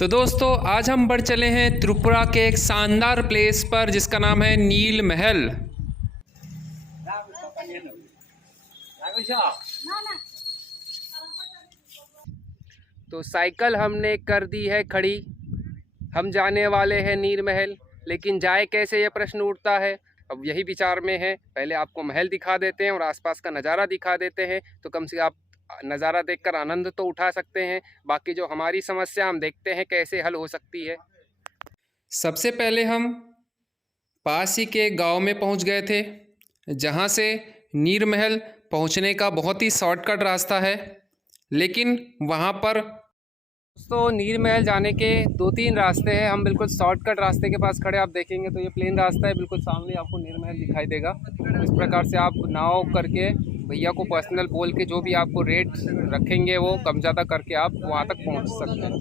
तो दोस्तों आज हम बढ़ चले हैं त्रिपुरा के एक शानदार प्लेस पर जिसका नाम है नील महल। तो साइकिल हमने कर दी है खड़ी। हम जाने वाले हैं नील महल, लेकिन जाए कैसे ये प्रश्न उठता है। अब यही विचार में है, पहले आपको महल दिखा देते हैं और आसपास का नज़ारा दिखा देते हैं, तो कम से कम आप नज़ारा देखकर आनंद तो उठा सकते हैं। बाकी जो हमारी समस्या हम देखते हैं कैसे हल हो सकती है। सबसे पहले हम पास ही के गांव में पहुंच गए थे, जहां से नीर महल पहुंचने का बहुत ही शॉर्टकट रास्ता है। लेकिन वहां पर दोस्तों नीर महल जाने के 2-3 रास्ते हैं। हम बिल्कुल शॉर्टकट रास्ते के पास खड़े, आप देखेंगे तो ये प्लेन रास्ता है, बिल्कुल सामने आपको नीर महल दिखाई देगा। इस प्रकार से आप नाव करके भैया को पर्सनल बोल के जो भी आपको रेट रखेंगे वो कम ज़्यादा करके आप वहाँ तक पहुँच सकते हैं।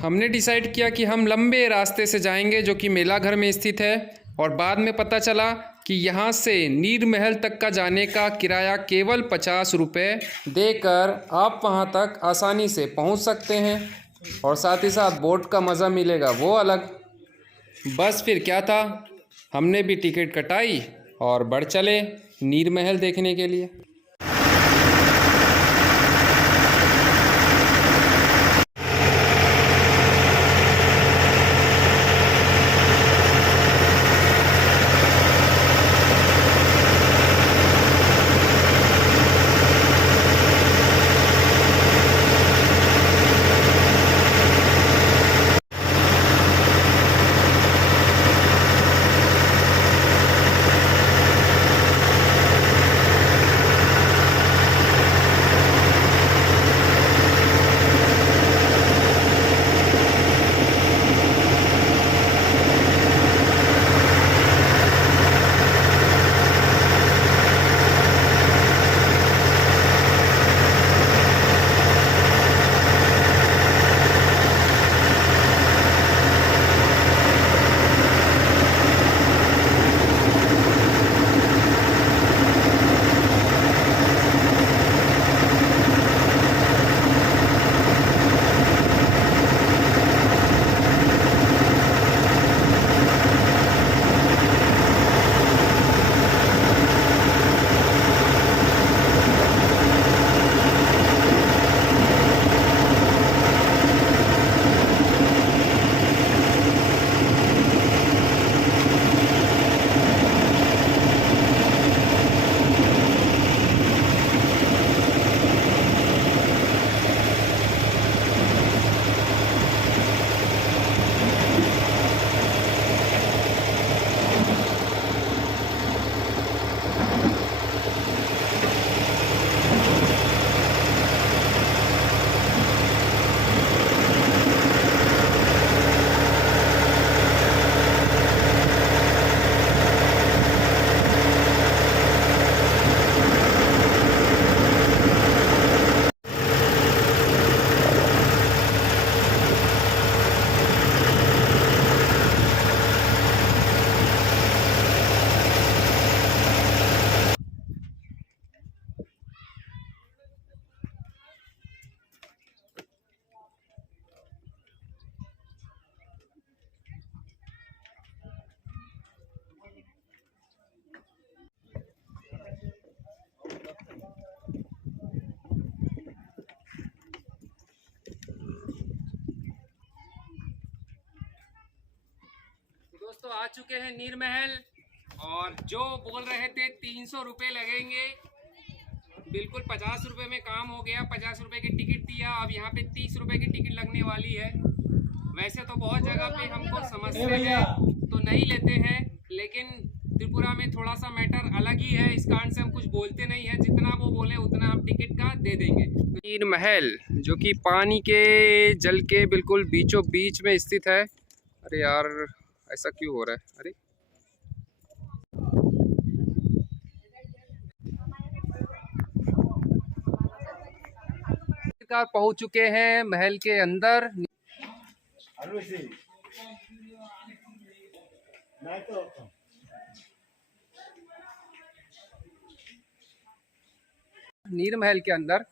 हमने डिसाइड किया कि हम लंबे रास्ते से जाएंगे जो कि मेला घर में स्थित है, और बाद में पता चला कि यहाँ से नीर महल तक का जाने का किराया केवल 50 रुपये देकर आप वहाँ तक आसानी से पहुँच सकते हैं, और साथ ही साथ बोट का मज़ा मिलेगा वो अलग। बस फिर क्या था, हमने भी टिकट कटाई और बढ़ चले नीर महल देखने के लिए। दोस्तों आ चुके हैं नीर महल, और जो बोल रहे थे 300 रुपये लगेंगे, बिल्कुल 50 रुपये में काम हो गया। 50 रुपये की टिकट दिया, अब यहाँ पे 30 रुपये की टिकट लगने वाली है। वैसे तो बहुत जगह पे हमको समझते हैं तो नहीं लेते हैं, लेकिन त्रिपुरा में थोड़ा सा मैटर अलग ही है। इस कारण से हम कुछ बोलते नहीं है, जितना वो बोले उतना हम टिकट का दे देंगे। नीर महल जो कि पानी के जल के बिल्कुल बीचों बीच में स्थित है। अरे यार ऐसा क्यों हो रहा है? अरे पहुंच चुके हैं महल के अंदर। नीर महल के अंदर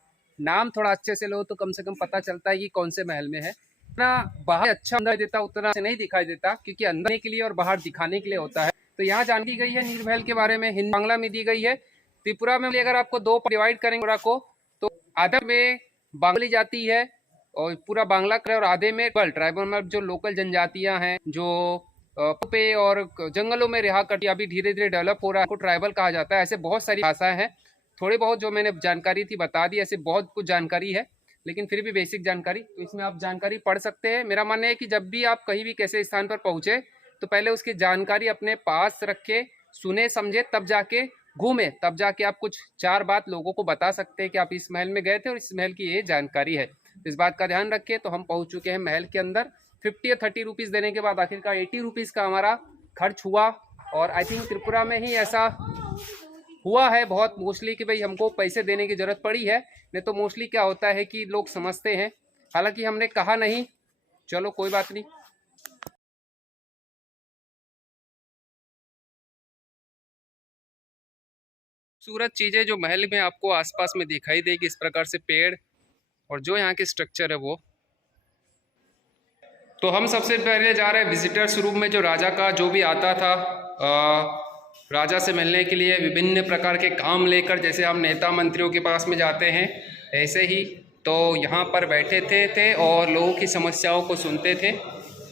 नाम थोड़ा अच्छे से लो तो कम से कम पता चलता है कि कौन से महल में है। इतना बाहर अच्छा अंदर देता उतना से नहीं दिखाई देता, क्योंकि अंदर के लिए और बाहर दिखाने के लिए होता है। तो यहाँ जान की गई है नीर महल के बारे में, हिंदी बांग्ला में दी गई है। त्रिपुरा में अगर आपको दो डिवाइड करेंगे को, तो आधा में बांग्ली जाती है और पूरा बांग्ला करे, और आधे में ट्राइबल मतलब जो लोकल जनजातियां हैं जो पे और जंगलों में रहा करती, अभी धीरे धीरे डेवलप हो रहा है, ट्राइबल कहा जाता है। ऐसे बहुत सारी भाषाएं हैं, थोड़ी बहुत जो मैंने जानकारी थी बता दी, ऐसे बहुत कुछ जानकारी है, लेकिन फिर भी बेसिक जानकारी, तो इसमें आप जानकारी पढ़ सकते हैं। मेरा मानना है कि जब भी आप कहीं भी कैसे स्थान पर पहुंचे तो पहले उसकी जानकारी अपने पास रखे, सुने समझे, तब जाके घूमे, तब जाके आप कुछ 4 बात लोगों को बता सकते हैं कि आप इस महल में गए थे और इस महल की ये जानकारी है। इस बात का ध्यान रखिए। तो हम पहुंच चुके हैं महल के अंदर। 50 या 30 रुपीज़ देने के बाद आखिरकार 80 रुपीज़ का हमारा खर्च हुआ। और आई थिंक त्रिपुरा में ही ऐसा हुआ है बहुत मोस्टली कि भाई हमको पैसे देने की ज़रूरत पड़ी है, नहीं तो मोस्टली क्या होता है कि लोग समझते हैं, हालांकि हमने कहा नहीं, चलो कोई बात नहीं। खूबसूरत चीज़ें जो महल में आपको आसपास में दिखाई देगी, इस प्रकार से पेड़ और जो यहाँ के स्ट्रक्चर है वो। तो हम सबसे पहले जा रहे हैं विजिटर्स रूम में, जो राजा का जो भी आता था राजा से मिलने के लिए विभिन्न प्रकार के काम लेकर, जैसे हम नेता मंत्रियों के पास में जाते हैं ऐसे ही, तो यहाँ पर बैठे थे और लोगों की समस्याओं को सुनते थे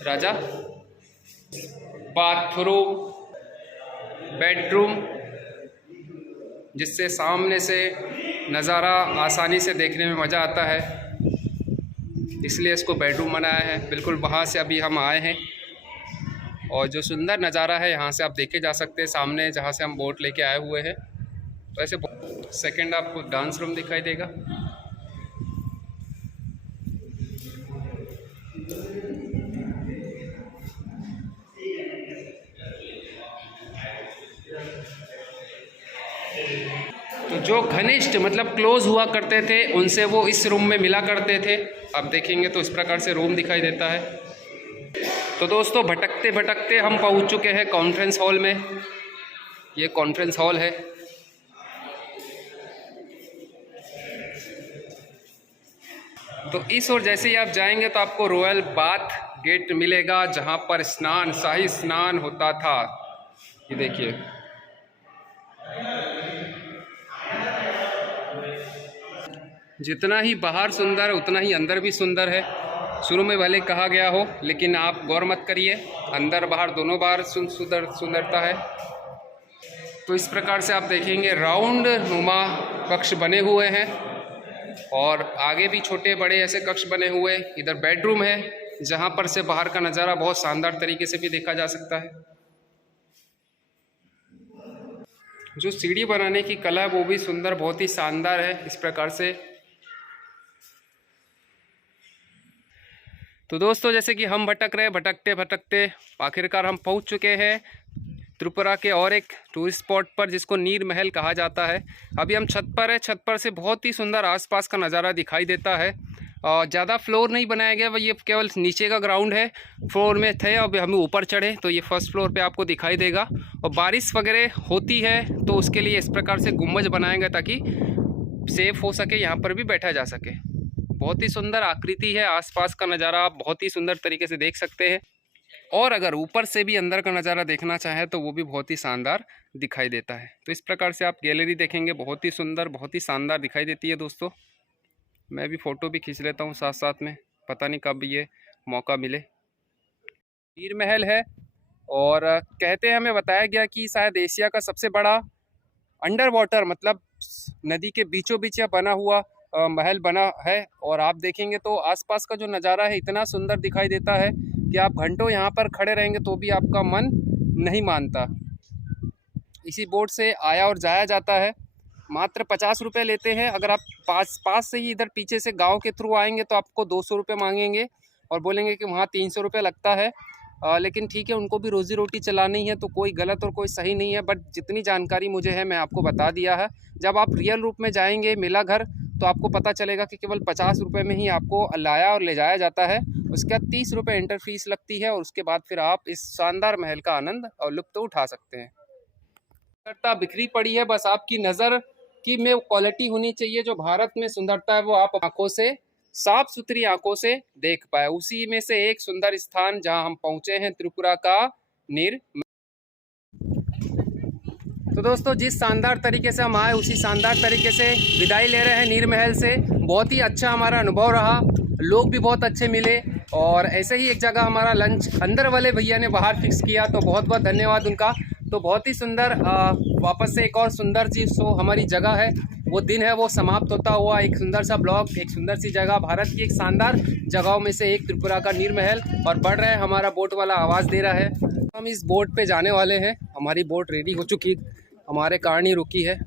राजा। बाथरूम, बेडरूम, जिससे सामने से नज़ारा आसानी से देखने में मज़ा आता है, इसलिए इसको बेडरूम बनाया है। बिल्कुल वहाँ से अभी हम आए हैं और जो सुंदर नज़ारा है यहाँ से आप देखे जा सकते हैं सामने, जहाँ से हम बोट लेके आए हुए हैं। तो ऐसे सेकंड आपको डांस रूम दिखाई देगा। तो जो घनिष्ठ मतलब क्लोज हुआ करते थे उनसे वो इस रूम में मिला करते थे। आप देखेंगे तो इस प्रकार से रूम दिखाई देता है। तो दोस्तों भटकते भटकते हम पहुंच चुके हैं कॉन्फ्रेंस हॉल में। ये कॉन्फ्रेंस हॉल है। तो इस ओर जैसे ही आप जाएंगे तो आपको रॉयल बाथ गेट मिलेगा, जहां पर स्नान, शाही स्नान होता था। ये देखिए, जितना ही बाहर सुंदर है उतना ही अंदर भी सुंदर है। शुरू में भले कहा गया हो, लेकिन आप गौर मत करिए, अंदर बाहर दोनों बार सुंदरता है। तो इस प्रकार से आप देखेंगे राउंड नुमा कक्ष बने हुए हैं और आगे भी छोटे बड़े ऐसे कक्ष बने हुए। इधर बेडरूम है जहां पर से बाहर का नज़ारा बहुत शानदार तरीके से भी देखा जा सकता है। जो सीढ़ी बनाने की कला है वो भी सुंदर, बहुत ही शानदार है इस प्रकार से। तो दोस्तों जैसे कि हम भटक रहे, भटकते भटकते आखिरकार हम पहुंच चुके हैं त्रिपुरा के और एक टूरिस्ट स्पॉट पर, जिसको नीर महल कहा जाता है। अभी हम छत पर है। छत पर से बहुत ही सुंदर आसपास का नज़ारा दिखाई देता है। और ज़्यादा फ्लोर नहीं बनाया गया, ये केवल नीचे का ग्राउंड है। फ्लोर में थे, अब हम ऊपर चढ़े तो ये फर्स्ट फ्लोर पे आपको दिखाई देगा। और बारिश वगैरह होती है तो उसके लिए इस प्रकार से गुम्बज बनाए गए ताकि सेफ हो सके, यहाँ पर भी बैठा जा सके। बहुत ही सुंदर आकृति है। आसपास का नज़ारा आप बहुत ही सुंदर तरीके से देख सकते हैं। और अगर ऊपर से भी अंदर का नज़ारा देखना चाहें तो वो भी बहुत ही शानदार दिखाई देता है। तो इस प्रकार से आप गैलरी देखेंगे, बहुत ही सुंदर, बहुत ही शानदार दिखाई देती है। दोस्तों मैं भी फ़ोटो भी खींच लेता हूँ साथ साथ में, पता नहीं कब ये मौका मिले। नीर महल है और कहते हैं, हमें बताया गया कि शायद एशिया का सबसे बड़ा अंडर वाटर मतलब नदी के बीचों बीच बना हुआ महल बना है। और आप देखेंगे तो आसपास का जो नज़ारा है इतना सुंदर दिखाई देता है कि आप घंटों यहाँ पर खड़े रहेंगे तो भी आपका मन नहीं मानता। इसी बोट से आया और जाया जाता है। मात्र 50 रुपये लेते हैं। अगर आप पास से ही इधर पीछे से गांव के थ्रू आएंगे तो आपको 200 रुपये मांगेंगे और बोलेंगे कि वहाँ 300 रुपये लगता है। लेकिन ठीक है, उनको भी रोज़ी रोटी चलानी है तो कोई गलत और कोई सही नहीं है। बट जितनी जानकारी मुझे है मैं आपको बता दिया है। जब आप रियल रूप में जाएंगे मेला घर तो आपको पता चलेगा कि केवल 50 रुपये में ही आपको लाया और ले जाया जाता है। उसके बाद 30 रुपये एंटर फीस लगती है और उसके बाद फिर आप इस शानदार महल का आनंद और लुत्फ़ उठा सकते हैं। बिखरी पड़ी है, बस आपकी नज़र कि में क्वालिटी होनी चाहिए जो भारत में सुंदरता है वो आप आंखों से, साफ सुथरी आंखों से देख पाए। उसी में से एक सुंदर स्थान जहां हम पहुंचे हैं, त्रिपुरा का नीर। तो दोस्तों, जिस शानदार तरीके से हम आए उसी शानदार तरीके से विदाई ले रहे हैं नीर महल से। बहुत ही अच्छा हमारा अनुभव रहा, लोग भी बहुत अच्छे मिले, और ऐसे ही एक जगह हमारा लंच अंदर वाले भैया ने बाहर फिक्स किया, तो बहुत बहुत धन्यवाद उनका। तो बहुत ही सुंदर, वापस से एक और सुंदर चीज़ जो हमारी जगह है, वो दिन है वो समाप्त होता हुआ एक सुंदर सा ब्लॉग, एक सुंदर सी जगह, भारत की एक शानदार जगहों में से एक त्रिपुरा का नीर महल। और बढ़ रहा है, हमारा बोट वाला आवाज़ दे रहा है। हम इस बोट पे जाने वाले हैं। हमारी बोट रेडी हो चुकी, हमारे कारण ही रुकी है।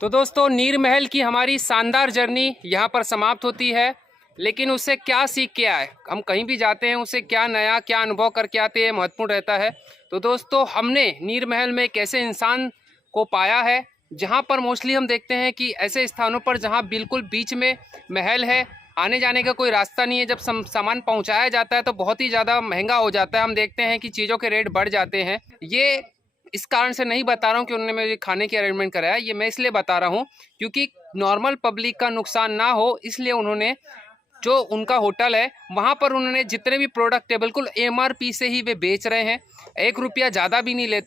तो दोस्तों, नीर महल की हमारी शानदार जर्नी यहाँ पर समाप्त होती है। लेकिन उससे क्या सीख के आए, हम कहीं भी जाते हैं उससे क्या नया, क्या अनुभव करके आते हैं, महत्वपूर्ण रहता है। तो दोस्तों, हमने नीर महल में एक ऐसे इंसान को पाया है जहाँ पर मोस्टली हम देखते हैं कि ऐसे स्थानों पर जहाँ बिल्कुल बीच में महल है, आने जाने का कोई रास्ता नहीं है, जब सामान पहुँचाया जाता है तो बहुत ही ज़्यादा महंगा हो जाता है। हम देखते हैं कि चीज़ों के रेट बढ़ जाते हैं। ये इस कारण से नहीं बता रहा हूँ कि उन्होंने मेरे खाने की अरेंजमेंट कराया, ये मैं इसलिए बता रहा हूँ क्योंकि नॉर्मल पब्लिक का नुकसान ना हो, इसलिए उन्होंने जो उनका होटल है वहाँ पर उन्होंने जितने भी प्रोडक्ट है बिल्कुल MRP से ही वे बेच रहे हैं। 1 रुपया ज़्यादा भी नहीं लेते।